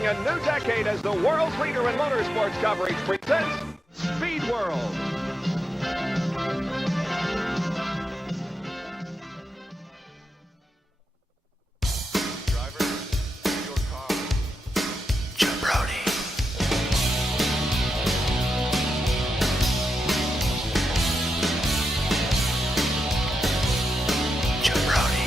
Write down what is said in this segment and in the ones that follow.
entering a new decade as the world's leader in motorsports coverage presents Speed World. Driver, your car. Jabroni. Jabroni.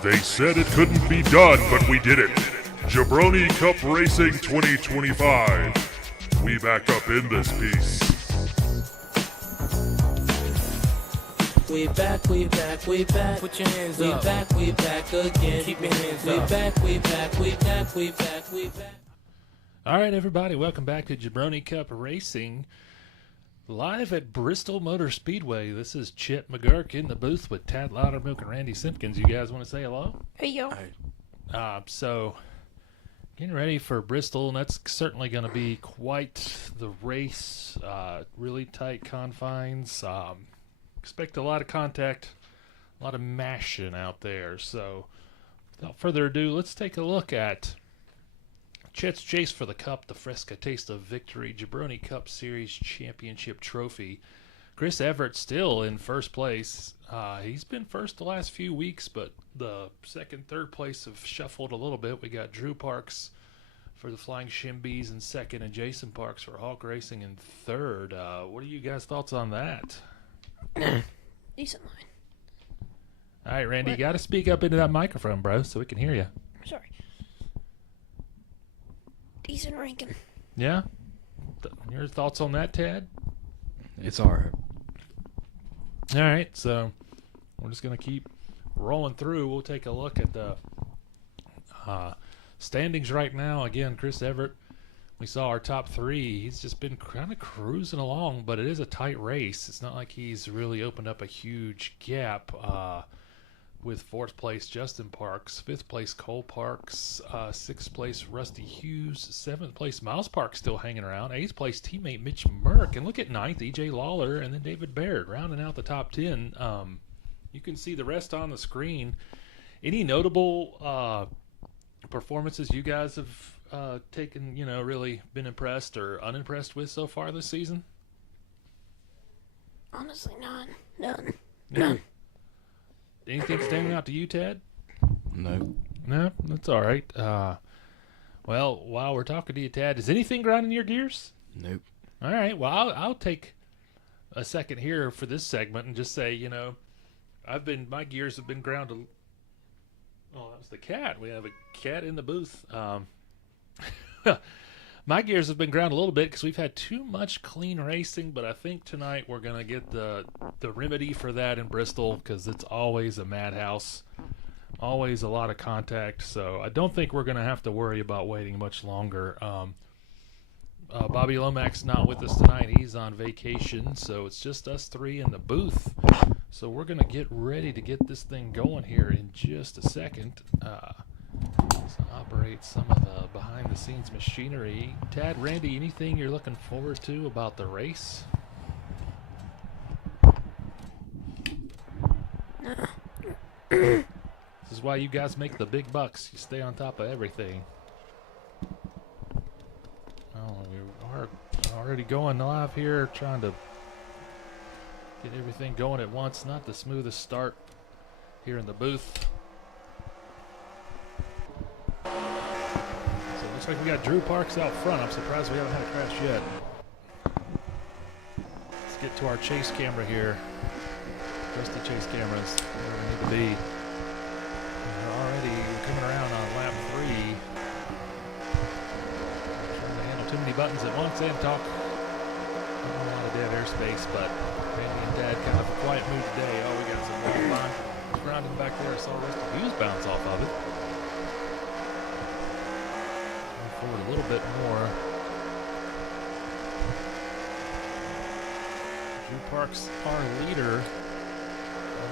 They said it couldn't be done, but we did it. Jabroni Cup Racing 2025. We back up in this piece. We back, we back, we back. Put your hands up. We back again. Keep your hands up. We back, we back, we back, we back, we back. All right, everybody, welcome back to Jabroni Cup Racing, live at Bristol Motor Speedway. This is Chet McGurk in the booth with Tad Loudermilk and Randy Simpkins. You guys want to say hello? Hey, yo. So, getting ready for Bristol, and that's certainly going to be quite the race. Really tight confines. Expect a lot of contact, a lot of mashing out there. So, without further ado, let's take a look at Chet's chase for the Cup, the Fresca Taste of Victory, Jabroni Cup Series Championship Trophy. Chris Everett still in first place. He's been first the last few weeks, but the second, third place have shuffled a little bit. We got Drew Parks for the Flying Shimbies in second, and Jason Parks for Hawk Racing in third. What are you guys' thoughts on that? Decent line. All right, Randy, What? you got to speak up into that microphone, bro, so we can hear you. Sorry. Decent ranking. Yeah? Your thoughts on that, Tad? It's alright. All right, so we're just going to keep rolling through. We'll take a look at the standings right now. Again, Chris Everett, we saw our top three. He's just been kind of cruising along, but it is a tight race. It's not like he's really opened up a huge gap with fourth place Justin Parks, fifth place Cole Parks, sixth place Rusty Hughes, seventh place Miles Parks still hanging around, eighth place teammate Mitch Murk, and look at ninth EJ Lawler, and then David Baird rounding out the top 10. You can see the rest on the screen. Any notable performances you guys have taken, really been impressed or unimpressed with so far this season? Honestly, none. None. Anything standing out to you, Ted? No. No, that's all right. Well, while we're talking to you, Tad, is anything grinding your gears? Nope. All right. Well, I'll take a second here for this segment and just say, my gears have been ground. Oh, that was the cat. We have a cat in the booth. My gears have been ground a little bit because we've had too much clean racing, but I think tonight we're going to get the remedy for that in Bristol because it's always a madhouse, always a lot of contact, so I don't think we're going to have to worry about waiting much longer. Bobby Lomax's not with us tonight. He's on vacation, so it's just us three in the booth. So we're going to get ready to get this thing going here in just a second. Let's operate some of the behind-the-scenes machinery. Tad, Randy, anything you're looking forward to about the race? This is why you guys make the big bucks. You stay on top of everything. Oh, we are already going live here, trying to get everything going at once. Not the smoothest start here in the booth. Looks like we got Drew Parks out front. I'm surprised we haven't had a crash yet. Let's get to our chase camera here. Trusty chase cameras, where we need to be. We're already coming around on lap 3. Trying to handle too many buttons at once and talk. Not a lot of dead airspace, but Randy and Dad kind of a quiet mood today. Oh, we got some line grounding back there. I saw Rusty Hughes bounce off of it. Forward a little bit more. Drew Parks, our leader,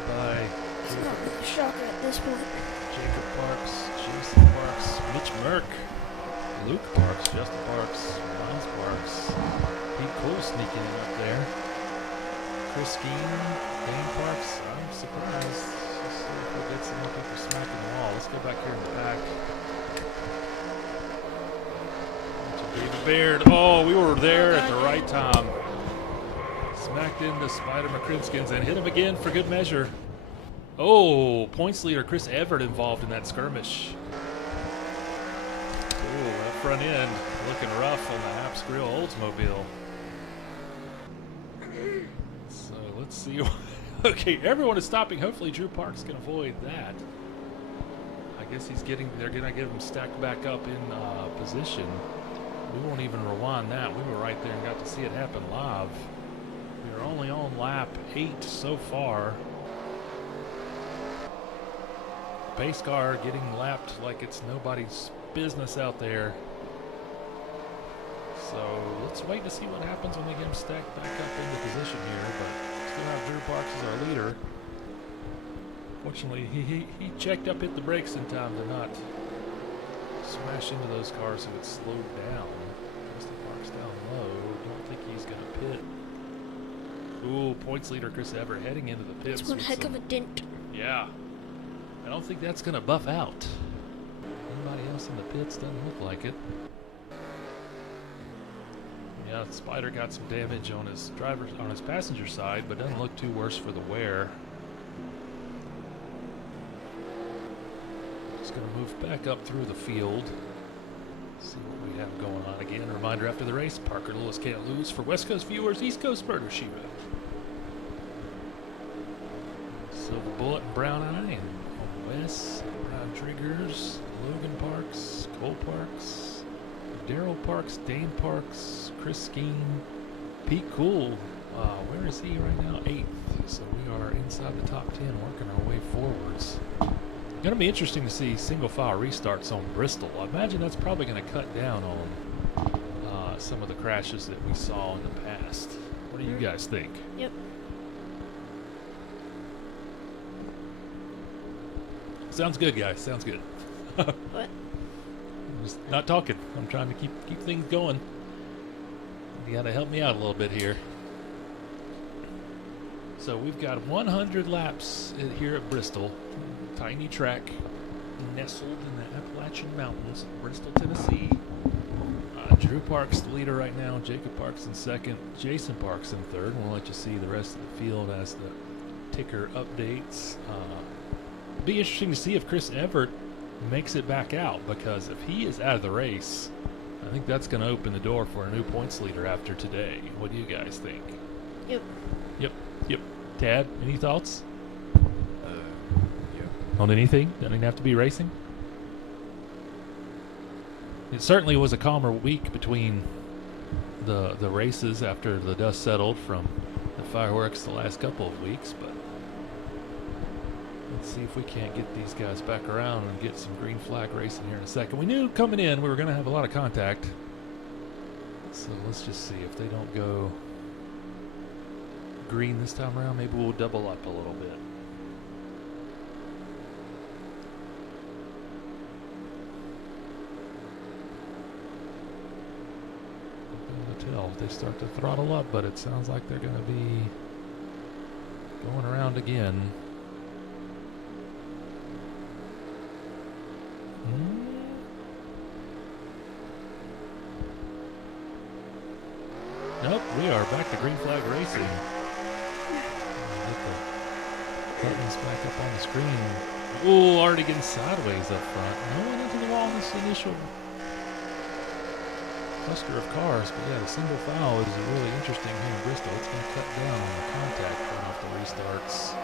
by It's not really a shocker at this point. Jacob Parks, Jason Parks, Mitch Merck, Luke Parks, Justin Parks, Miles Parks, Pete Cole sneaking in up there. Chris Skeen, Dane Parks. I'm surprised. Let's see if we get some more people smacking the wall. Let's go back here in the back. David Baird. Oh, we were there at the right time. Smacked into Spider McCrimskins and hit him again for good measure. Oh, points leader Chris Everett involved in that skirmish. Oh, that front end looking rough on the Haps Grill Oldsmobile. So let's see. Okay, everyone is stopping. Hopefully Drew Parks can avoid that. I guess they're going to get him stacked back up in position. We won't even rewind that. We were right there and got to see it happen live. We are only on lap 8 so far. Pace car getting lapped like it's nobody's business out there. So let's wait to see what happens when we get him stacked back up into position here. But still have Drew Parks as our leader. Fortunately, he checked up, hit the brakes in time to not smash into those cars so it slowed down. Justin Parks down low. Don't think he's going to pit. Ooh, points leader Chris Everett heading into the pits. It's one heck of a dent. Yeah. I don't think that's going to buff out. Anybody else in the pits doesn't look like it. Yeah, Spider got some damage on his passenger side, but doesn't look too worse for the wear. Just going to move back up through the field. See what we have going on again. A reminder after the race, Parker Lewis can't lose. For West Coast viewers, East Coast Murder, She Wrote. Silver Bullet and Brown Eye, and Wes, Brian Triggers, Logan Parks, Cole Parks, Daryl Parks, Dane Parks, Chris Skeen, Pete Cool. Where is he right now? 8th. So we are inside the top 10, working our way forwards. Going to be interesting to see single file restarts on Bristol. I imagine that's probably going to cut down on some of the crashes that we saw in the past. What do you guys think? Yep. Sounds good, guys. Sounds good. What? I'm just not talking. I'm trying to keep things going. You got to help me out a little bit here. So we've got 100 laps here at Bristol. Tiny track nestled in the Appalachian Mountains of Bristol, Tennessee. Drew Parks the leader right now. Jacob Parks in second. Jason Parks in third. We'll let you see the rest of the field as the ticker updates. Be interesting to see if Chris Everett makes it back out, because if he is out of the race, I think that's going to open the door for a new points leader after today. What do you guys think? Yep. Yep. Tad, any thoughts? Yeah. On anything? Doesn't even have to be racing? It certainly was a calmer week between the races after the dust settled from the fireworks the last couple of weeks, but let's see if we can't get these guys back around and get some green flag racing here in a second. We knew coming in we were going to have a lot of contact, so let's just see if they don't go green this time around. Maybe we'll double up a little bit. Tell if they start to throttle up, but it sounds like they're going to be going around again. Nope, we are back to green flag racing. Get the buttons back up on the screen. Ooh, already getting sideways up front. No one into the wall in this initial cluster of cars, but yeah, the single file is really interesting here in Bristol. It's going to cut down on the contact right off the restarts.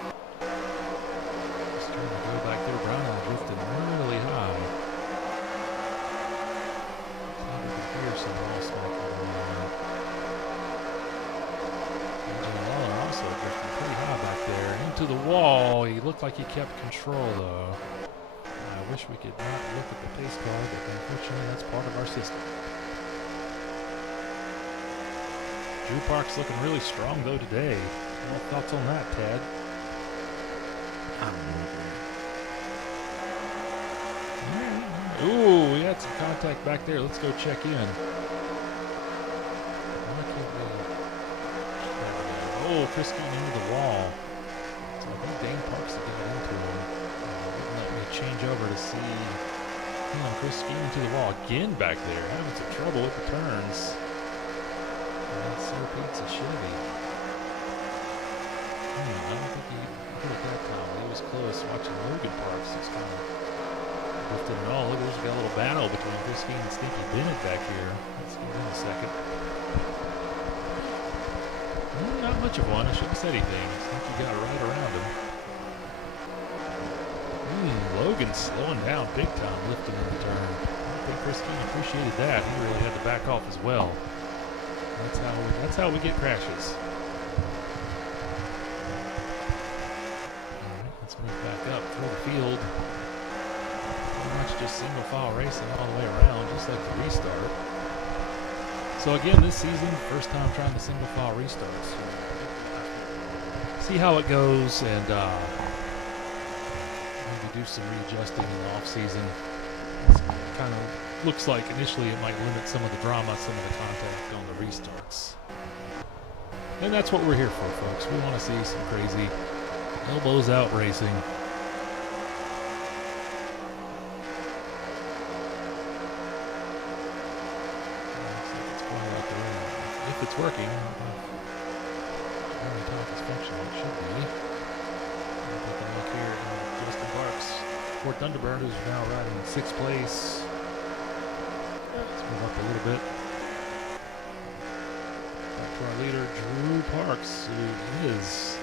Just trying to go back there. Brownell drifting really high. Maybe we can hear some wall smoking going on. Angela Lawler also drifting pretty high back there. Into the wall. He looked like he kept control though. I wish we could not look at the pace car, but unfortunately that's part of our system. Drew Parks looking really strong though today. What thoughts on that, Tad? Ooh, we had some contact back there. Let's go check in. Oh, Chris Keaton into the wall. So I think Dane Parks got into him. Wouldn't let me change over to see him. Chris Keaton to the wall again back there. Having some trouble with the turns. And so Pete's a Chevy. I don't think he hit it that time. He was close watching Logan Parks. He's kind of lifted it all. Look, there's got a little battle between Chris Keaton and Stinky Bennett back here. Let's get in a second. Not much of one. I shouldn't have said anything. Stinky got right around him. Logan slowing down big time, lifting in the turn. I think Chris Keaton appreciated that. He really had to back off as well. That's how we get crashes. Alright, let's move back up through the field. Pretty much just single file racing all the way around, just like the restart. So again, this season, first time trying the single file restarts. See how it goes and maybe do some readjusting in the off season. Kind of looks like initially it might limit some of the drama, some of the contact on the restarts. And that's what we're here for, folks. We want to see some crazy elbows out racing. If it's working, only talk is functional, it should be. Take a look here at Justin Parks, Fort Thunderbird, who's now riding in 6th place. Let's move up a little bit. Back to our leader, Drew Parks, who is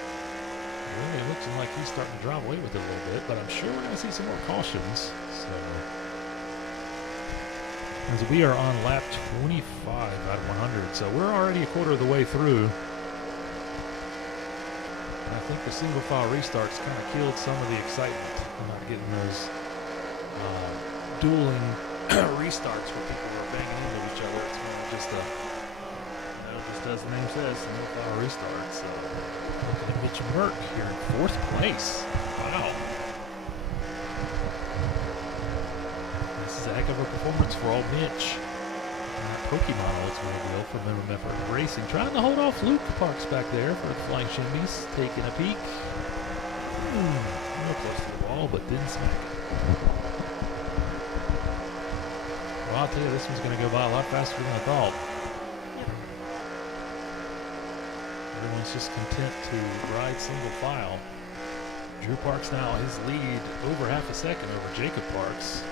really looking like he's starting to drive away with it a little bit, but I'm sure we're going to see some more cautions. So, as we are on lap 25 out of 100, so we're already a quarter of the way through. And I think the single file restarts kind of killed some of the excitement. Not getting those dueling restarts where people were banging into each other. It's more just a, just as the name says, single file restarts. So looking at Mitch Merck here in 4th place. Wow. This is a heck of a performance for old Mitch. Pokemon Oldsmobile from MMF Racing, trying to hold off Luke Parks back there for the Flying Shimmies, taking a peek. Real close to the wall, but didn't smack it. Well, I'll tell you, this one's going to go by a lot faster than I thought. Everyone's just content to ride single file. Drew Parks now his lead over half a second over Jacob Parks.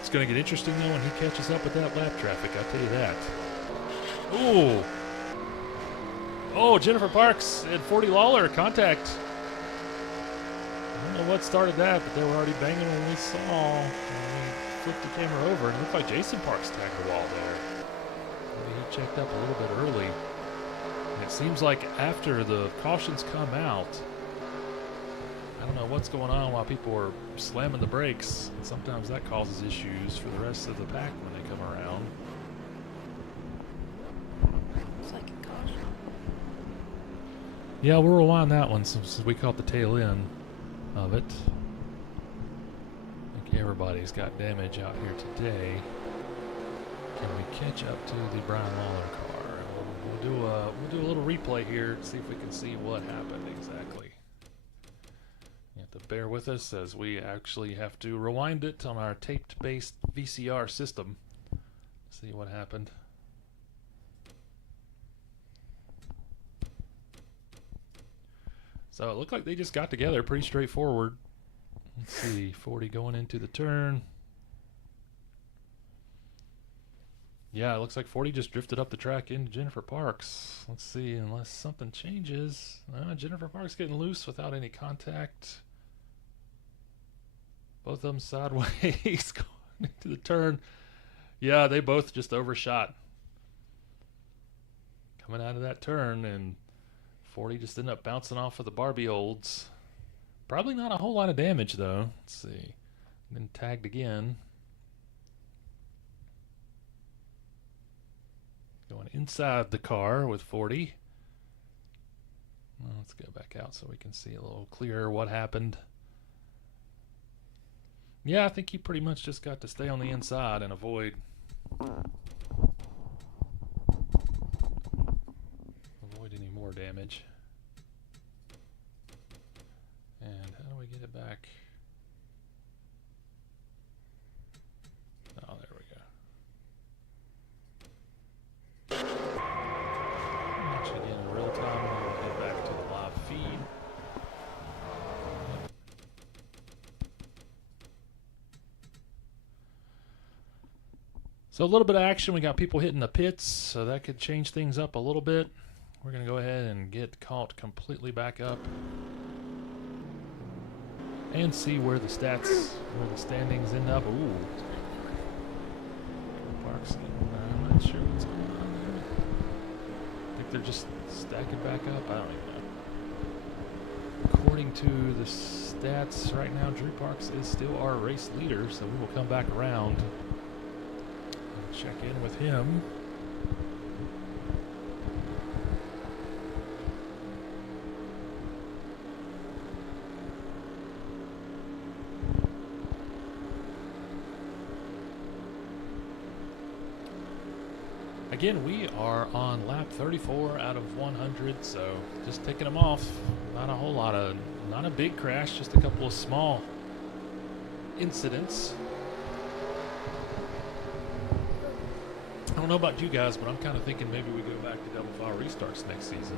It's going to get interesting though when he catches up with that lap traffic, I'll tell you that. Ooh. Oh, Jennifer Parks and 40 Lawler contact. I don't know what started that, but they were already banging when we saw. When we flipped the camera over, and it looked like Jason Parks tagged the wall there. Maybe he checked up a little bit early. And it seems like after the cautions come out, I don't know what's going on while people are slamming the brakes. And sometimes that causes issues for the rest of the pack when they come around. It's like a caution. Yeah, we'll rewind that one since we caught the tail end of it. I think everybody's got damage out here today. Can we catch up to the Brian Lawler car? We'll do a little replay here to see if we can see what happened exactly. You have to bear with us as we actually have to rewind it on our taped-based VCR system. See what happened. So it looked like they just got together, pretty straightforward. Let's see, 40 going into the turn. Yeah, it looks like 40 just drifted up the track into Jennifer Parks. Let's see, unless something changes. Jennifer Parks getting loose without any contact. Both of them sideways going into the turn. Yeah, they both just overshot. Coming out of that turn, and 40 just ended up bouncing off of the Barbie Olds. Probably not a whole lot of damage, though. Let's see. Then tagged again. Going inside the car with 40. Well, let's go back out so we can see a little clearer what happened. Yeah, I think he pretty much just got to stay on the inside and avoid any more damage. And how do we get it back? Oh, there we go. Watch it again in real time. We'll head back to the live feed. So a little bit of action. We got people hitting the pits, so that could change things up a little bit. We're going to go ahead and get caught completely back up and see where the standings end up. Ooh. Parks. I'm not sure what's going on there. I think they're just stacking back up. I don't even know. According to the stats right now, Drew Parks is still our race leader, so we will come back around and check in with him. Again, we are on lap 34 out of 100, so just taking them off. Not a whole lot of, not a big crash, just a couple of small incidents. I don't know about you guys, but I'm kind of thinking maybe we go back to double file restarts next season.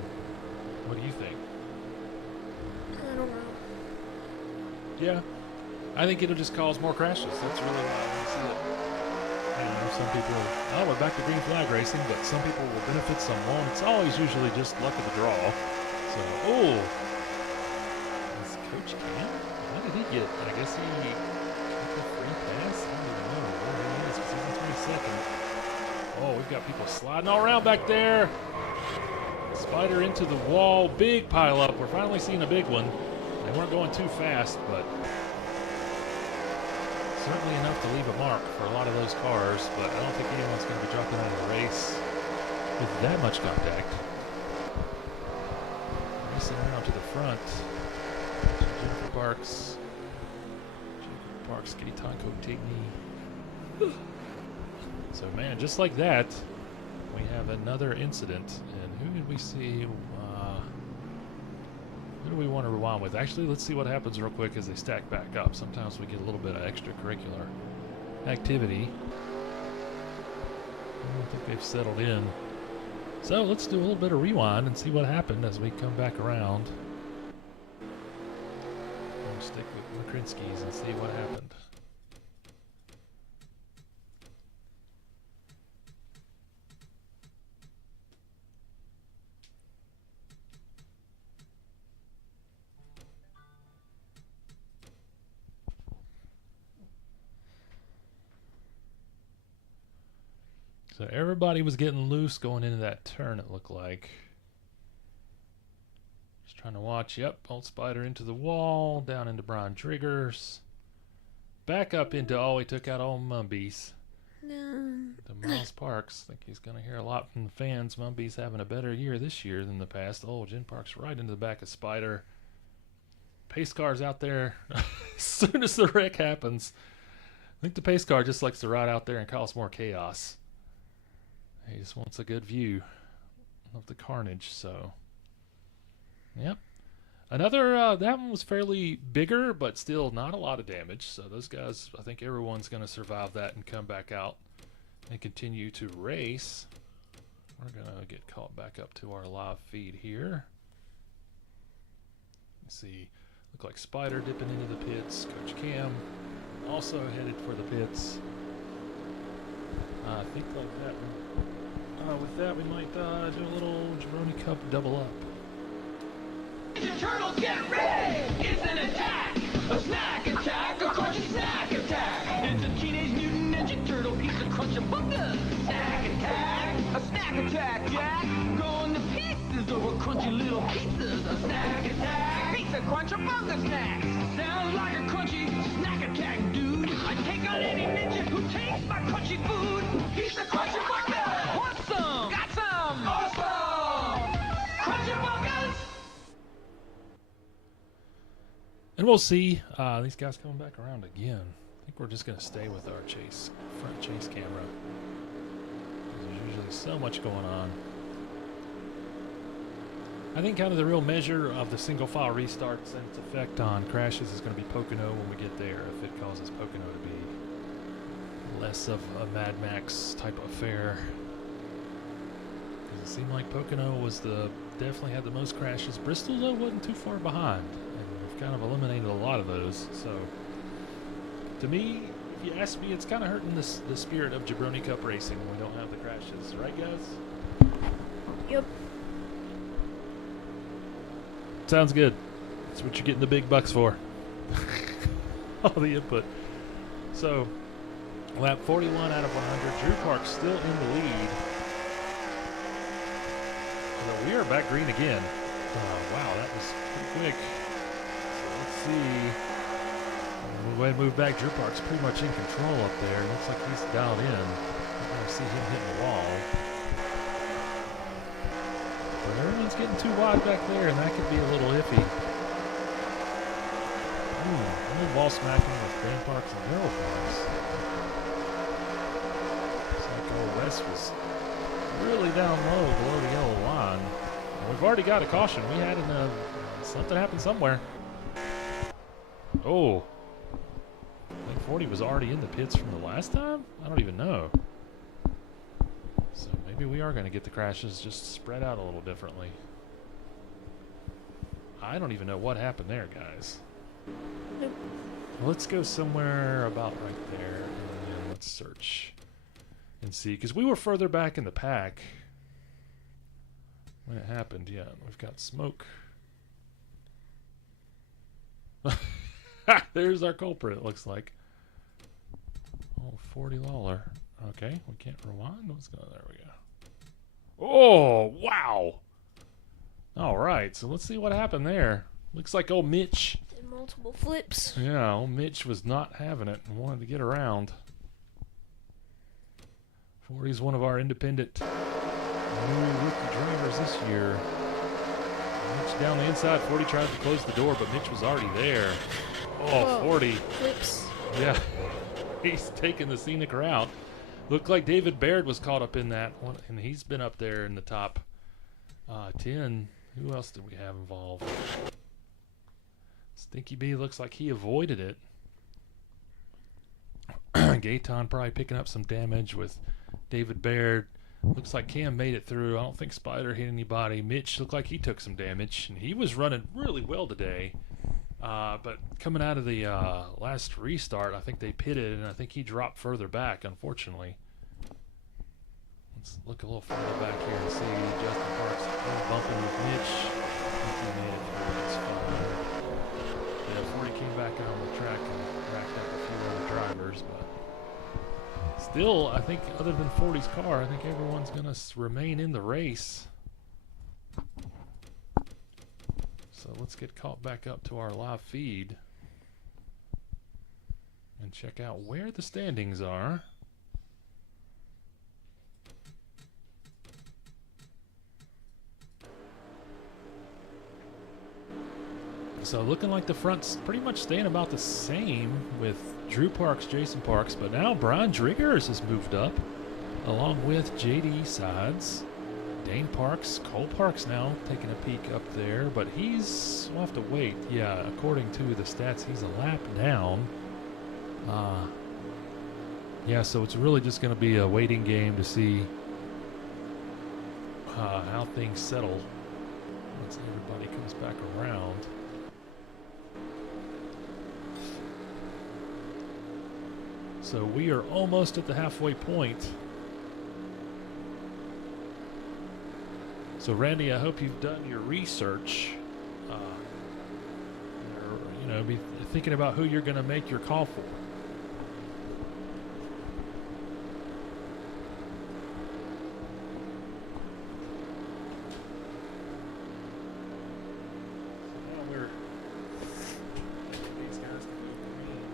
What do you think? I don't know. Yeah, I think it'll just cause more crashes. That's really what I want to see it. I know some people, oh, we're back to green flag racing, but some people will benefit, some won't. It's always usually just luck of the draw. So, oh, is Coach Cam? How did he get? I guess he got the free pass. I don't even know where he is because he's in 22nd. Oh, we've got people sliding all around back there. Spider into the wall, big pile up. We're finally seeing a big one. They weren't going too fast, but certainly enough to leave a mark for a lot of those cars, but I don't think anyone's going to be dropping out of the race with that much contact. Racing around to the front. Jennifer Parks. Jennifer Parks, Gaetanco Tigny. So, man, just like that, we have another incident. And who did we see? Who do we want to rewind with? Actually, let's see what happens real quick as they stack back up. Sometimes we get a little bit of extracurricular activity. I don't think they've settled in. So let's do a little bit of rewind and see what happened as we come back around. We'll stick with McCrinsky's and see what happened. So everybody was getting loose going into that turn, it looked like. Just trying to watch. Yep, old Spider into the wall, down into Brian Triggers. Back up into, oh, he took out old Mumbies. No. The Miles Parks. I think he's going to hear a lot from the fans. Mumbies having a better year this year than the past. Oh, Jen Parks right into the back of Spider. Pace car's out there as soon as the wreck happens. I think the pace car just likes to ride out there and cause more chaos. He just wants a good view of the carnage, so. Yep. Another, that one was fairly bigger, but still not a lot of damage. So those guys, I think everyone's going to survive that and come back out and continue to race. We're going to get caught back up to our live feed here. Let's see. Look like Spider dipping into the pits. Coach Cam also headed for the pits. I think like that one. With that, we might do a little Jabroni Cup double up. Ninja Turtles, get ready! It's an attack! A snack attack! A crunchy snack attack! It's a Teenage Mutant Ninja Turtle pizza crunch-a-bunga! Snack attack! A snack attack, Jack! Going to pieces over crunchy little pizzas! A snack attack! Pizza crunch-a-bunga snacks! Sounds like a crunchy snack attack, dude! I take on any ninja who takes my crunchy food! Pizza crunch-a-bunga! Want some? Got some! Awesome! Crunch-a-bungas! And we'll see. These guys coming back around again. I think we're just going to stay with our front chase camera. There's usually so much going on. I think kind of the real measure of the single file restarts and its effect on crashes is going to be Pocono when we get there. If it causes Pocono to be less of a Mad Max type affair. Because it seemed like Pocono was definitely had the most crashes. Bristol though wasn't too far behind. And we've kind of eliminated a lot of those. So to me, if you ask me, it's kind of hurting the spirit of Jabroni Cup racing when we don't have the crashes. Right, guys? Yep. Sounds good. That's what you're getting the big bucks for. All the input. So, lap 41 out of 100. Drew Park's still in the lead. So we are back green again. Wow, that was pretty quick. So let's see. We'll go ahead and move back. Drew Park's pretty much in control up there. Looks like he's dialed in. We're going to see him hitting the wall. But everyone's getting too wide back there, and that could be a little iffy. A little wall smacking with Dan Parks and Daryl Parks. Looks like old West was really down low below the yellow line. And we've already got a caution. We had something happen somewhere. Oh. I think 40 was already in the pits from the last time? I don't even know. So maybe we are going to get the crashes just spread out a little differently. I don't even know what happened there, guys. Nope. Let's go somewhere about right there, and then let's search and see. Because we were further back in the pack when it happened. Yeah, we've got smoke. There's our culprit, it looks like. Oh, 40 Lawler. Okay, we can't rewind. What's going on? There we go. Oh, wow. All right, so let's see what happened there. Looks like old Mitch. Did multiple flips. Yeah, old Mitch was not having it and wanted to get around. 40's one of our independent new rookie drivers this year. Mitch down the inside. 40 tried to close the door, but Mitch was already there. Oh, Whoa. 40. Flips. Yeah, he's taking the scenic route. Looked like David Baird was caught up in that one, and he's been up there in the top 10. Who else did we have involved? Stinky B looks like he avoided it. Gaetan probably picking up some damage with David Baird. Looks like Cam made it through. I don't think Spider hit anybody. Mitch looked like he took some damage, and he was running really well today. But coming out of the last restart, I think they pitted, and I think he dropped further back, unfortunately. Let's look a little further back here and see Justin Parks bumping with Mitch. I think he made it through. That's fine. Yeah, 40 came back out on the track and racked up a few other drivers, but still, I think other than 40's car, I think everyone's going to remain in the race. So let's get caught back up to our live feed and check out where the standings are. So looking like the front's pretty much staying about the same with Drew Parks, Jason Parks, but now Brian Driggers has moved up along with JD Sides. Dane Parks, Cole Parks now taking a peek up there, but we'll have to wait. Yeah, according to the stats, he's a lap down. Yeah, so it's really just going to be a waiting game to see how things settle once everybody comes back around. So we are almost at the halfway point. So Randy, I hope you've done your research. Or, be thinking about who you're going to make your call for. So now these guys can go green.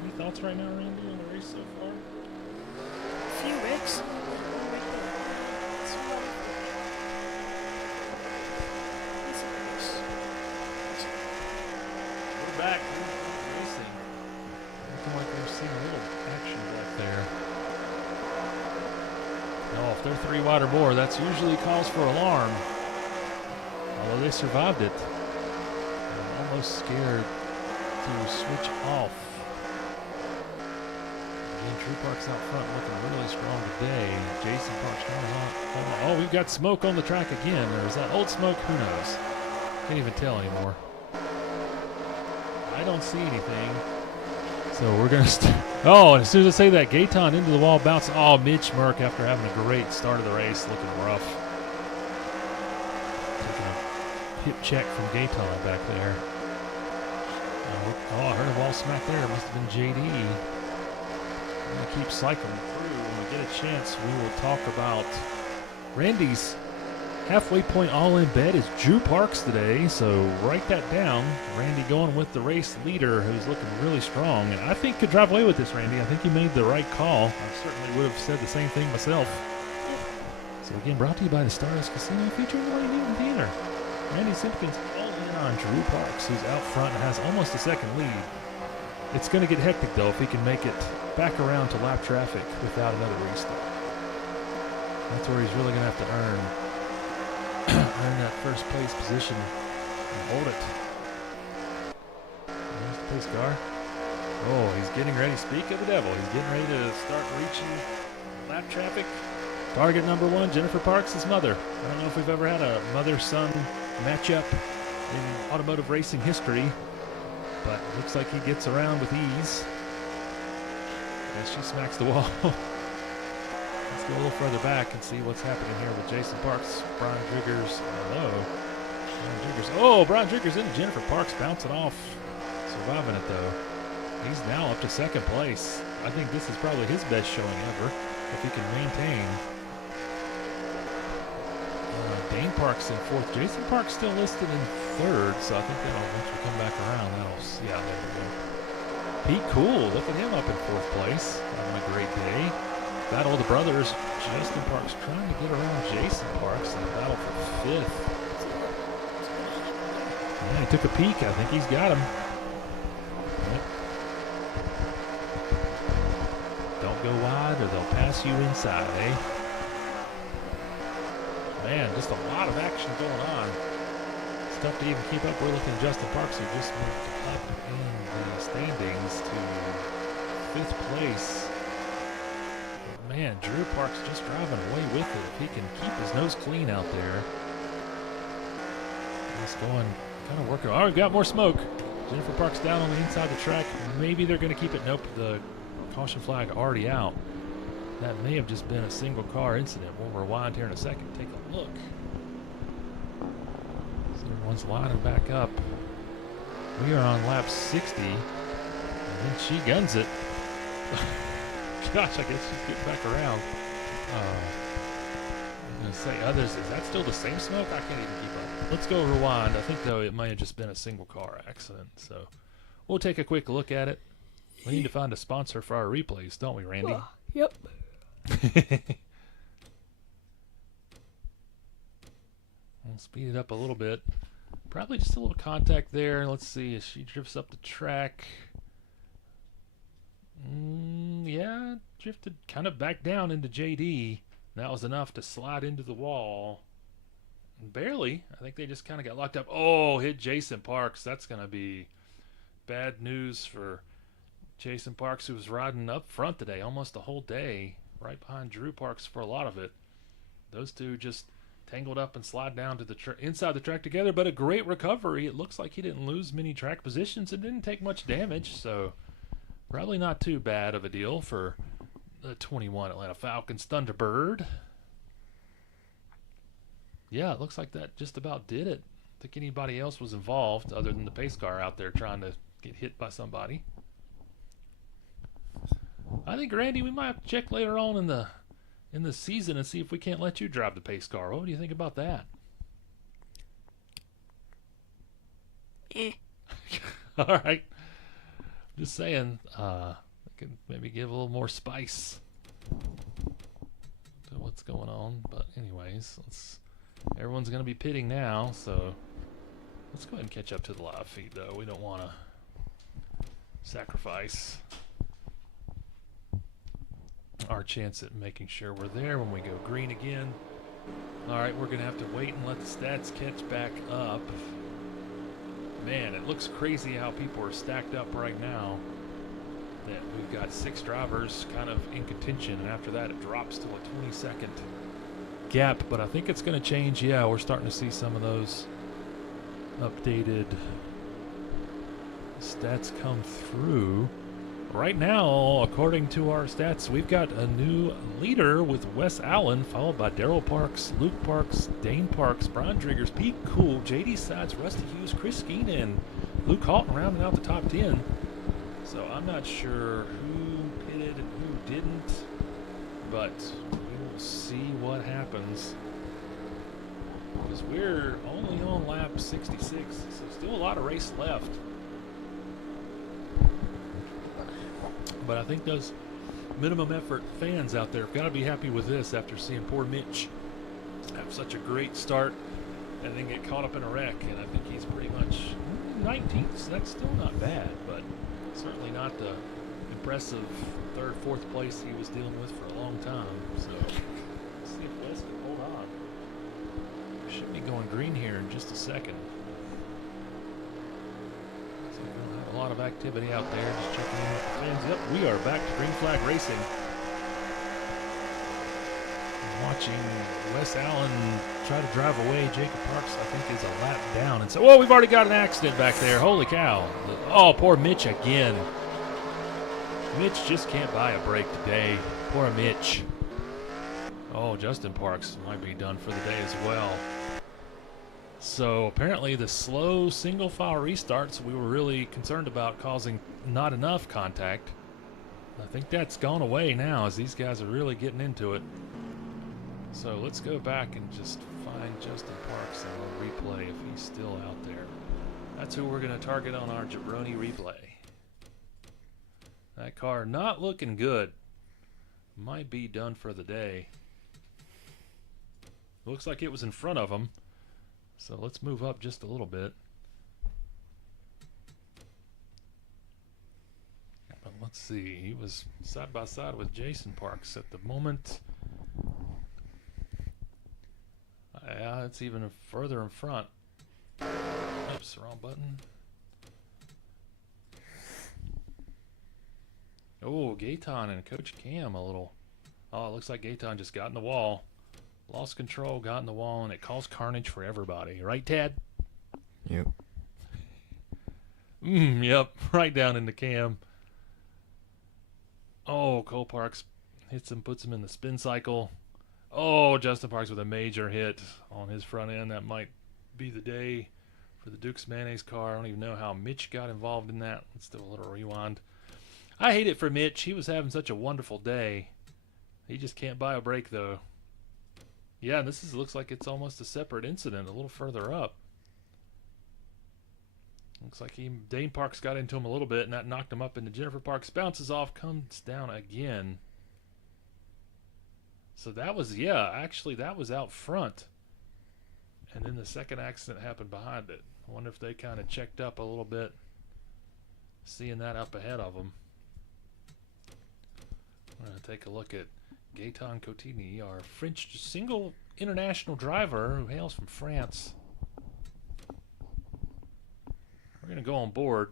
Any thoughts right now, Randy, on the race so far? A few wrecks. No, if they're 3 wide or more, that's usually cause for alarm. Although they survived it. I'm almost scared to switch off. Again, Drew Park's out front looking really strong today. Jason Park's trying to hold on. Oh, we've got smoke on the track again. Or is that old smoke? Who knows? Can't even tell anymore. I don't see anything. So we're going to oh, and as soon as I say that, Gaetan into the wall bounce. Oh, Mitch Merck after having a great start of the race, looking rough. Taking a hip check from Gaetan back there. Oh, I heard a wall smack there. It must have been JD. I'm going to keep cycling through. When we get a chance, we will talk about Randy's halfway point all-in bet is Drew Parks today, so write that down. Randy going with the race leader who's looking really strong, and I think could drive away with this, Randy. I think you made the right call. I certainly would have said the same thing myself. So again, brought to you by the Stardust Casino featuring Wayne Newton Theater. Randy Simpkins all in on Drew Parks, who's out front and has almost a second lead. It's going to get hectic, though, if he can make it back around to lap traffic without another restart. That's where he's really going to have to earn that first place position and hold it. There's the pace car. Oh, he's getting ready. Speak of the devil. He's getting ready to start reaching lap traffic. Target number 1, Jennifer Parks' mother. I don't know if we've ever had a mother-son matchup in automotive racing history, but it looks like he gets around with ease as she smacks the wall. Let's go a little further back and see what's happening here with Jason Parks. Brian Driggers. Hello. Brian Driggers. Oh, Brian Driggers into Jennifer Parks, bouncing off. Surviving it, though. He's now up to second place. I think this is probably his best showing ever, if he can maintain. Dane Parks in 4th. Jason Parks still listed in 3rd, so I think that'll, once we come back around, yeah, there we go. Pete Cool, look at him up in 4th place. Having a great day. Battle of the Brothers. Justin Parks trying to get around Jason Parks in the battle for 5th. Yeah, he took a peek. I think he's got him. Yep. Don't go wide or they'll pass you inside, eh? Man, just a lot of action going on. It's tough to even keep up. We're looking at Justin Parks, who just moved up in the standings to 5th place. Man, Drew Parks just driving away with it. If he can keep his nose clean out there. Just going, kind of working. Oh, we've got more smoke. Jennifer Parks down on the inside of the track. Maybe they're going to keep it. Nope, the caution flag already out. That may have just been a single car incident. We'll rewind here in a second. Take a look. So everyone's lining back up. We are on lap 60. And then she guns it. Gosh, I guess she's getting back around. I'm going to say others. Is that still the same smoke? I can't even keep up. Let's go rewind. I think, though, it might have just been a single car accident. So we'll take a quick look at it. We need to find a sponsor for our replays, don't we, Randy? Yep. We'll speed it up a little bit. Probably just a little contact there. Let's see as she drifts up the track. Yeah, drifted kind of back down into JD. That was enough to slide into the wall. Barely. I think they just kind of got locked up. Oh, hit Jason Parks. That's going to be bad news for Jason Parks, who was riding up front today almost the whole day, right behind Drew Parks for a lot of it. Those two just tangled up and slide down to the inside the track together, but a great recovery. It looks like he didn't lose many track positions and didn't take much damage, so probably not too bad of a deal for the 21 Atlanta Falcons Thunderbird. Yeah, it looks like that just about did it. I think anybody else was involved other than the pace car out there trying to get hit by somebody. I think, Randy, we might have to check later on in the season and see if we can't let you drive the pace car. What do you think about that? All right. Just saying, I could maybe give a little more spice to what's going on. But anyways, everyone's going to be pitting now, so let's go ahead and catch up to the live feed, though. We don't want to sacrifice our chance at making sure we're there when we go green again. All right, we're going to have to wait and let the stats catch back up. Man, it looks crazy how people are stacked up right now. That we've got 6 drivers kind of in contention, and after that it drops to a 20-second gap. But I think it's going to change. Yeah, we're starting to see some of those updated stats come through. Right now, according to our stats, we've got a new leader with Wes Allen, followed by Daryl Parks, Luke Parks, Dane Parks, Brian Driggers, Pete Cool, JD Sides, Rusty Hughes, Chris Skeena, and Luke Halton rounding out the top 10. So I'm not sure who pitted and who didn't, but we will see what happens. Because we're only on lap 66, so still a lot of race left. But I think those minimum effort fans out there have got to be happy with this after seeing poor Mitch have such a great start and then get caught up in a wreck. And I think he's pretty much 19th, so that's still not bad, but certainly not the impressive 3rd, 4th place he was dealing with for a long time. So let's see if Wes can hold on. We should be going green here in just a second. So we'll have a lot of activity out there. Just checking in with the fans. Yep, we are back to green flag racing. Watching Wes Allen try to drive away. Jacob Parks, I think, is a lap down. And so, whoa, we've already got an accident back there. Holy cow. Oh, poor Mitch again. Mitch just can't buy a break today. Poor Mitch. Oh, Justin Parks might be done for the day as well. So apparently the slow single file restarts we were really concerned about causing not enough contact. I think that's gone away now as these guys are really getting into it. So let's go back and just find Justin Parks and we'll replay if he's still out there. That's who we're going to target on our Jabroni replay. That car not looking good. Might be done for the day. Looks like it was in front of him. So let's move up just a little bit. But let's see. He was side by side with Jason Parks at the moment. Yeah, it's even further in front. Oops, wrong button. Oh, Gaetan and Coach Cam a little. Oh, it looks like Gaetan just got in the wall. Lost control, got in the wall, and it caused carnage for everybody. Right, Tad? Yep. Yep, right down into Cam. Oh, Cole Parks hits him, puts him in the spin cycle. Oh, Justin Parks with a major hit on his front end. That might be the day for the Duke's Mayonnaise car. I don't even know how Mitch got involved in that. Let's do a little rewind. I hate it for Mitch. He was having such a wonderful day. He just can't buy a break, though. Yeah, this looks like it's almost a separate incident a little further up. Looks like Dane Parks got into him a little bit, and that knocked him up into Jennifer Parks. Bounces off, comes down again. So that was, yeah, actually that was out front. And then the second accident happened behind it. I wonder if they kind of checked up a little bit, seeing that up ahead of them. We're going to take a look at Gaetan Cotini, our French single international driver who hails from France. We're going to go on board.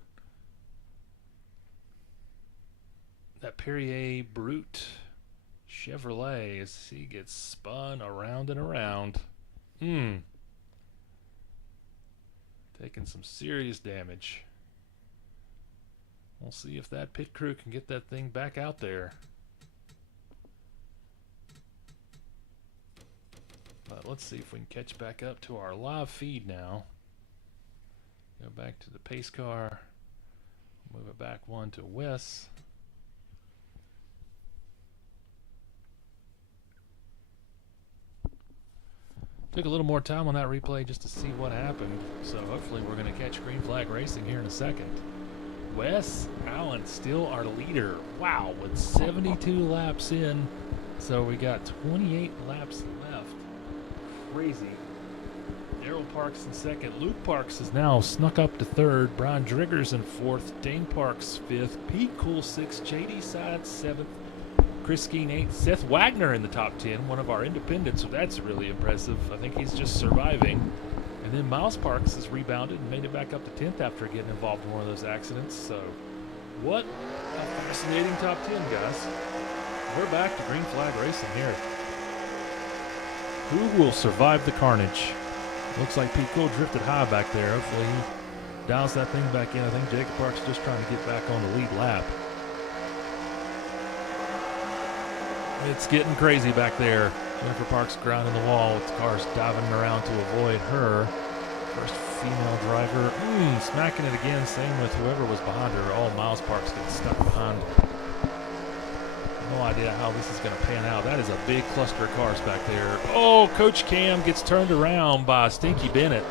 That Perrier Brute Chevrolet as he gets spun around and around. Taking some serious damage. We'll see if that pit crew can get that thing back out there. But let's see if we can catch back up to our live feed now. Go back to the pace car. Move it back one to Wes. Took a little more time on that replay just to see what happened. So hopefully we're going to catch green flag racing here in a second. Wes Allen still our leader. Wow, with 72 laps in. So we got 28 laps left. Crazy. Daryl Parks in second. Luke Parks is now snuck up to third. Brian Driggers in fourth. Dane Parks fifth. Pete Cool sixth. JD Side seventh. Chris Skeen 8th. Seth Wagner in the top 10, one of our independents. So that's really impressive. I think he's just surviving. And then Miles Parks has rebounded and made it back up to 10th after getting involved in one of those accidents. So what a fascinating top 10, guys. We're back to green flag racing here. Who will survive the carnage? Looks like Pete Cool drifted high back there. Hopefully he dials that thing back in. I think Jacob Park's just trying to get back on the lead lap. It's getting crazy back there. Jennifer Parks grinding the wall with the cars diving around to avoid her. First female driver. Smacking it again. Same with whoever was behind her. All Miles Parks getting stuck behind. No idea how this is going to pan out. That is a big cluster of cars back there. Oh, Coach Cam gets turned around by Stinky Bennett.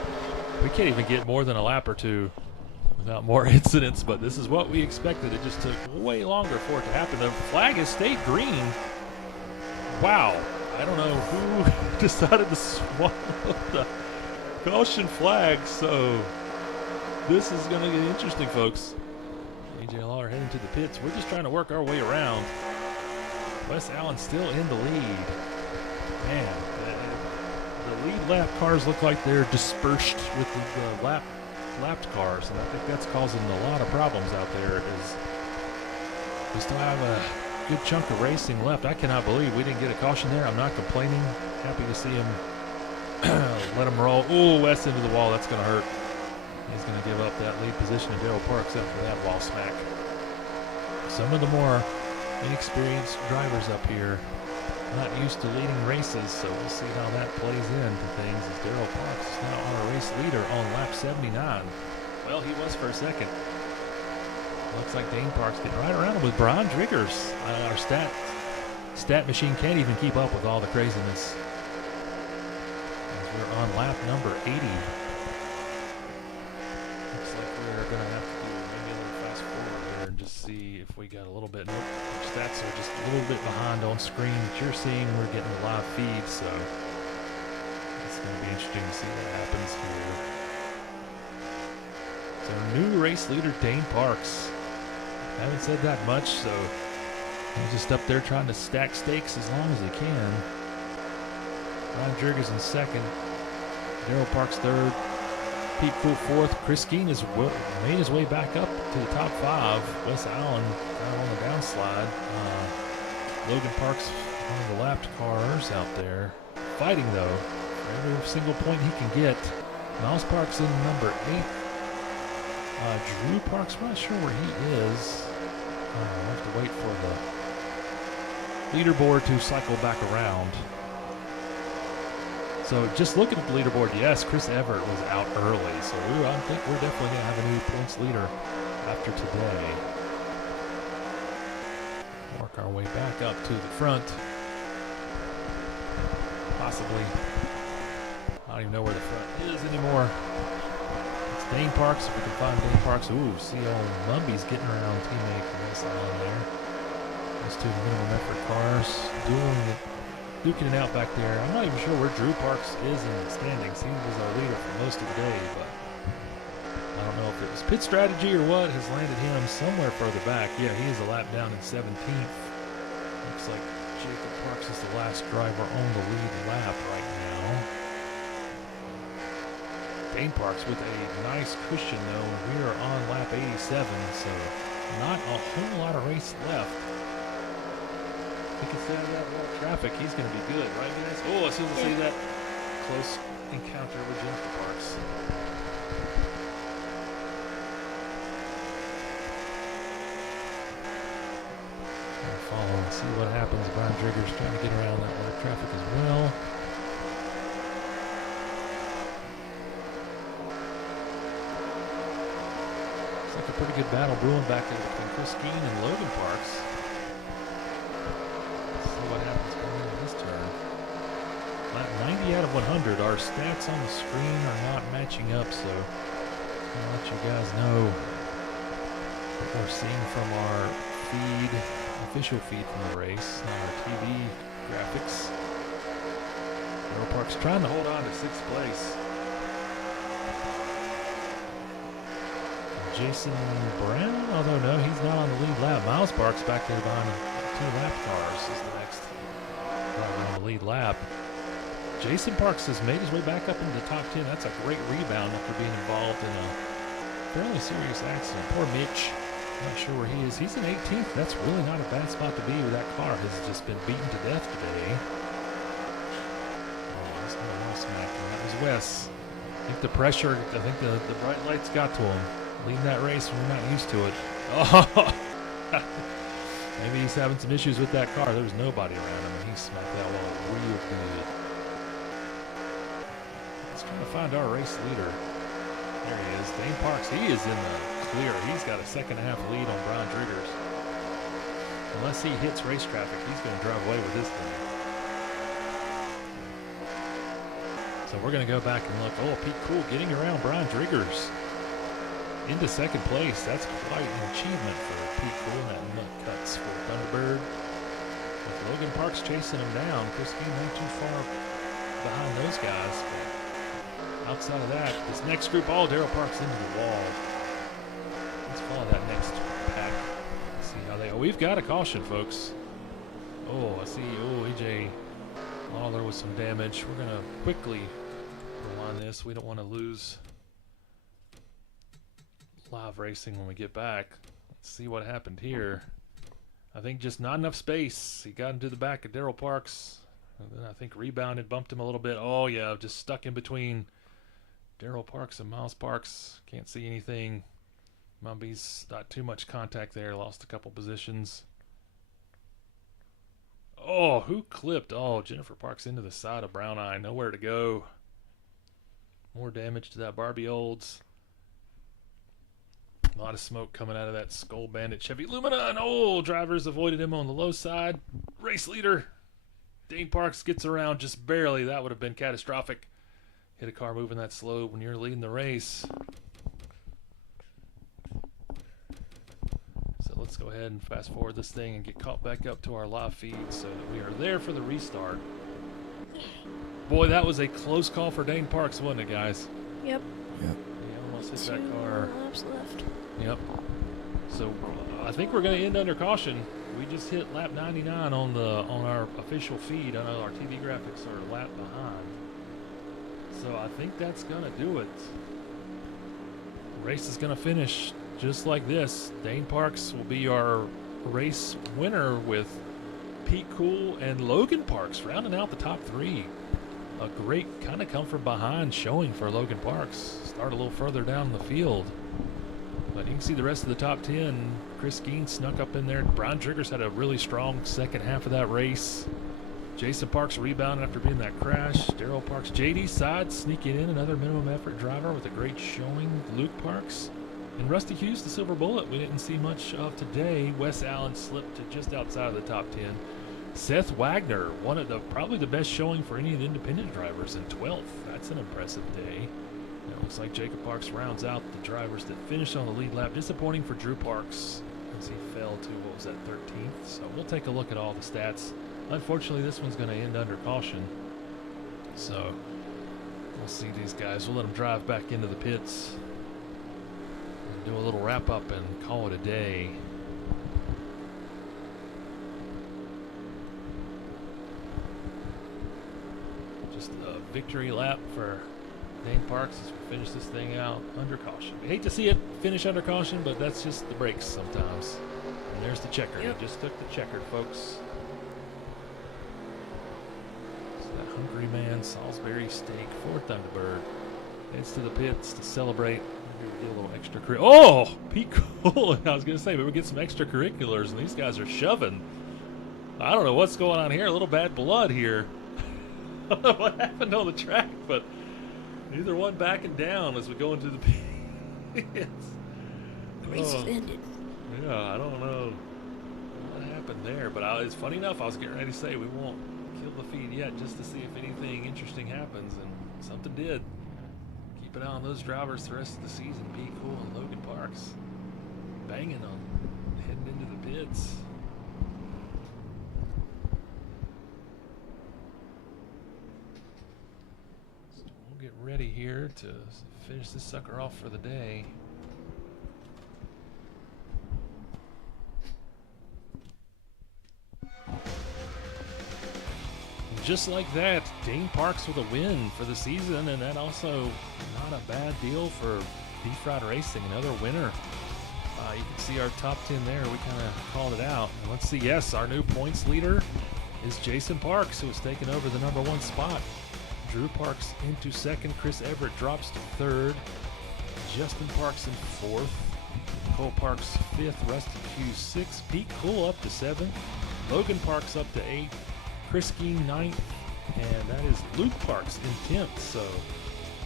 We can't even get more than a lap or two without more incidents, but this is what we expected. It just took way longer for it to happen. The flag has stayed green. Wow. I don't know who decided to swallow the caution flag, so this is going to get interesting, folks. AJ Lawler heading to the pits. We're just trying to work our way around. Wes Allen still in the lead. Man, the lead lap cars look like they're dispersed with the lapped cars, and I think that's causing a lot of problems out there. Is we still have a good chunk of racing left. I cannot believe we didn't get a caution there. I'm not complaining. Happy to see him let him roll. Oh, Wes into the wall. That's going to hurt. He's going to give up that lead position to Darrell Parks after that wall smack. Some of the more inexperienced drivers up here not used to leading races, so we'll see how that plays into things as Darrell Parks is now on a race leader on lap 79. Well, he was for a second. Looks like Dane Parks getting right around him with Brian Driggers. Our stat machine can't even keep up with all the craziness. As we're on lap number 80. Looks like we're going to have to do maybe a little fast forward here and just see if we got a little bit. Nope, our stats are just a little bit behind on screen. But you're seeing we're getting a live feed, so it's going to be interesting to see what happens here. So new race leader Dane Parks. Haven't said that much, so he's just up there trying to stack stakes as long as he can. Ryan Driggers in second. Darrell Parks third. Pete Cool fourth. Chris Skeen has made his way back up to the top five. Wes Allen kind of on the downslide. Logan Parks, one of the lapped cars out there. Fighting, though, for every single point he can get. Miles Parks in number 8. Drew Parks, we're not sure where he is. I'll have to wait for the leaderboard to cycle back around. So just looking at the leaderboard, yes, Chris Everett was out early. So I think we're definitely going to have a new points leader after today. Work our way back up to the front. Possibly. I don't even know where the front is anymore. Dane Parks, if we can find Dane Parks. Ooh, see old Mumby's getting around teammate Wes Allen there. Those two minimum effort cars duking it out back there. I'm not even sure where Drew Parks is in the standings. He was our leader for most of the day, but I don't know if it was pit strategy or what has landed him somewhere further back. Yeah, he is a lap down in 17th. Looks like Jacob Parks is the last driver on the lead lap right now. Dane Parks with a nice cushion, though. We are on lap 87, so not a whole lot of race left. He can stay out of that wall of traffic. He's going to be good, right, guys? Oh, as soon as I see that close encounter with Jennifer Parks. I'll follow and see what happens. Brian Driggers trying to get around that wall of traffic as well. Like a pretty good battle brewing back there between Chris Skeen and Logan Parks. Let's see what happens going into this turn. Lap 90 out of 100. Our stats on the screen are not matching up, so I'll let you guys know what we're seeing from our feed, official feed from the race, not our TV graphics. Darrell Parks trying to hold on to 6th place. Jason Brown, although no, he's not on the lead lap. Miles Parks back there behind him. 2 lap cars is the next driver on the lead lap. Jason Parks has made his way back up into the top 10. That's a great rebound after being involved in a fairly serious accident. Poor Mitch, not sure where he is. He's in 18th. That's really not a bad spot to be where that car has just been beaten to death today. Oh, that's not a little smack. That was Wes. I think the pressure, I think the bright lights got to him. Leading that race when we're not used to it. Oh, maybe he's having some issues with that car. There was nobody around him, and he smacked that wall real good. Let's try to find our race leader. There he is. Dane Parks, he is in the clear. He's got a second-half lead on Brian Driggers. Unless he hits race traffic, he's going to drive away with this thing. So we're going to go back and look. Oh, Pete Cool getting around Brian Driggers into second place. That's quite an achievement for Pete Cool and that nut cuts for Thunderbird. With Logan Parks chasing him down, Chris King not too far behind those guys. But outside of that, this next group, all Daryl Parks into the wall. Let's follow that next pack. Let's see how they. Oh, we've got a caution, folks. Oh, I see. Oh, AJ Lawler with some damage. We're gonna quickly rewind this. We don't want to lose live racing when we get back. Let's see what happened here. I think just not enough space. He got into the back of Daryl Parks, and then I think rebounded, bumped him a little bit. Oh yeah, just stuck in between Daryl Parks and Miles Parks. Can't see anything. Mumby's not too much contact there. Lost a couple positions. Oh, who clipped? Oh, Jennifer Parks into the side of Brown Eye. Nowhere to go. More damage to that Barbie Olds. A lot of smoke coming out of that Skull Bandit Chevy Lumina. And oh, drivers avoided him on the low side. Race leader Dane Parks gets around just barely. That would have been catastrophic. Hit a car moving that slow when you're leading the race. So let's go ahead and fast forward this thing and get caught back up to our live feed so that we are there for the restart. Boy, that was a close call for Dane Parks, wasn't it, guys? Yep. Yep. He almost hit 2 that car. laps left. Yep. So I think we're going to end under caution. We just hit lap 99 on our official feed. I know our TV graphics are a lap behind. So I think that's going to do it. The race is going to finish just like this. Dane Parks will be our race winner with Pete Cool and Logan Parks rounding out the top 3. A great kind of come from behind showing for Logan Parks. Start a little further down the field. But you can see the rest of the top 10. Chris Geen snuck up in there. Brian Driggers had a really strong second half of that race. Jason Parks rebounded after being that crash. Daryl Parks, JD side sneaking in, another minimum effort driver with a great showing. Luke Parks and Rusty Hughes, the silver bullet, we didn't see much of today. Wes Allen slipped to just outside of the top 10. Seth Wagner, one of probably the best showing for any of the independent drivers in 12th. That's an impressive day. And it looks like Jacob Parks rounds out the drivers that finished on the lead lap. Disappointing for Drew Parks as he fell to, what was that, 13th. So we'll take a look at all the stats. Unfortunately, this one's going to end under caution. So we'll see these guys. We'll let them drive back into the pits and do a little wrap up and call it a day. Just a victory lap for Dane Parks as we finish this thing out under caution. We hate to see it finish under caution, but that's just the breaks sometimes. And there's the checker. Yep. He just took the checkered, folks. So that Hungry Man Salisbury steak for Thunderbird heads to the pits to celebrate. Maybe we get a little extra. Oh, Pete Cool. I was going to say, maybe we get some extracurriculars, and these guys are shoving. I don't know what's going on here. A little bad blood here. I don't know what happened on the track, but neither one backing down as we go into the pits. The race has ended. Yeah, I don't know what happened there, but it's funny enough, I was getting ready to say we won't kill the feed yet just to see if anything interesting happens, and something did. Keep an eye on those drivers the rest of the season. Be Cool and Logan Parks banging on, heading into the pits. Get ready here to finish this sucker off for the day. just like that, Dean Parks with a win for the season, and that also not a bad deal for Beef Ride Racing, another winner. You can see our top 10 there. We kind of called it out. And let's see, yes, our new points leader is Jason Parks, who has taken over the number 1 spot. Drew Parks into second. Chris Everett drops to third. Justin Parks in fourth. Cole Parks fifth. Rusty Hughes sixth. Pete Cool up to seventh. Logan Parks up to eighth. Chris Geen ninth. And that is Luke Parks in 10th. So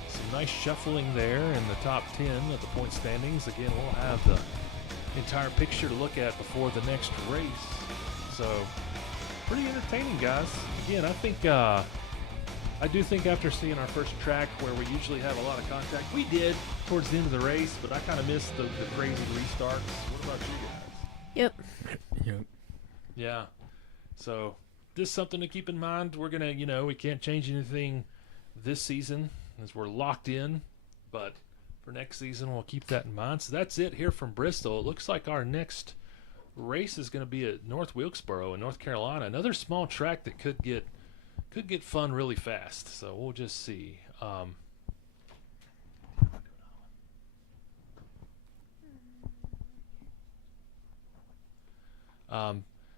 some nice shuffling there in the top 10 of the point standings. Again, we'll have the entire picture to look at before the next race. So pretty entertaining, guys. Again, I do think after seeing our first track where we usually have a lot of contact, we did towards the end of the race, but I kind of missed the crazy restarts. What about you guys? Yep. Yep. Yeah. So this is something to keep in mind. We're going to, we can't change anything this season as we're locked in, but for next season, we'll keep that in mind. So that's it here from Bristol. It looks like our next race is going to be at North Wilkesboro in North Carolina, another small track that could get fun really fast. So we'll just see.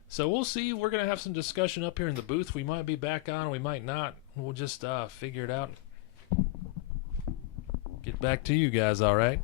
So we'll see. We're going to have some discussion up here in the booth. We might be back on, we might not. We'll just figure it out. Get back to you guys, all right?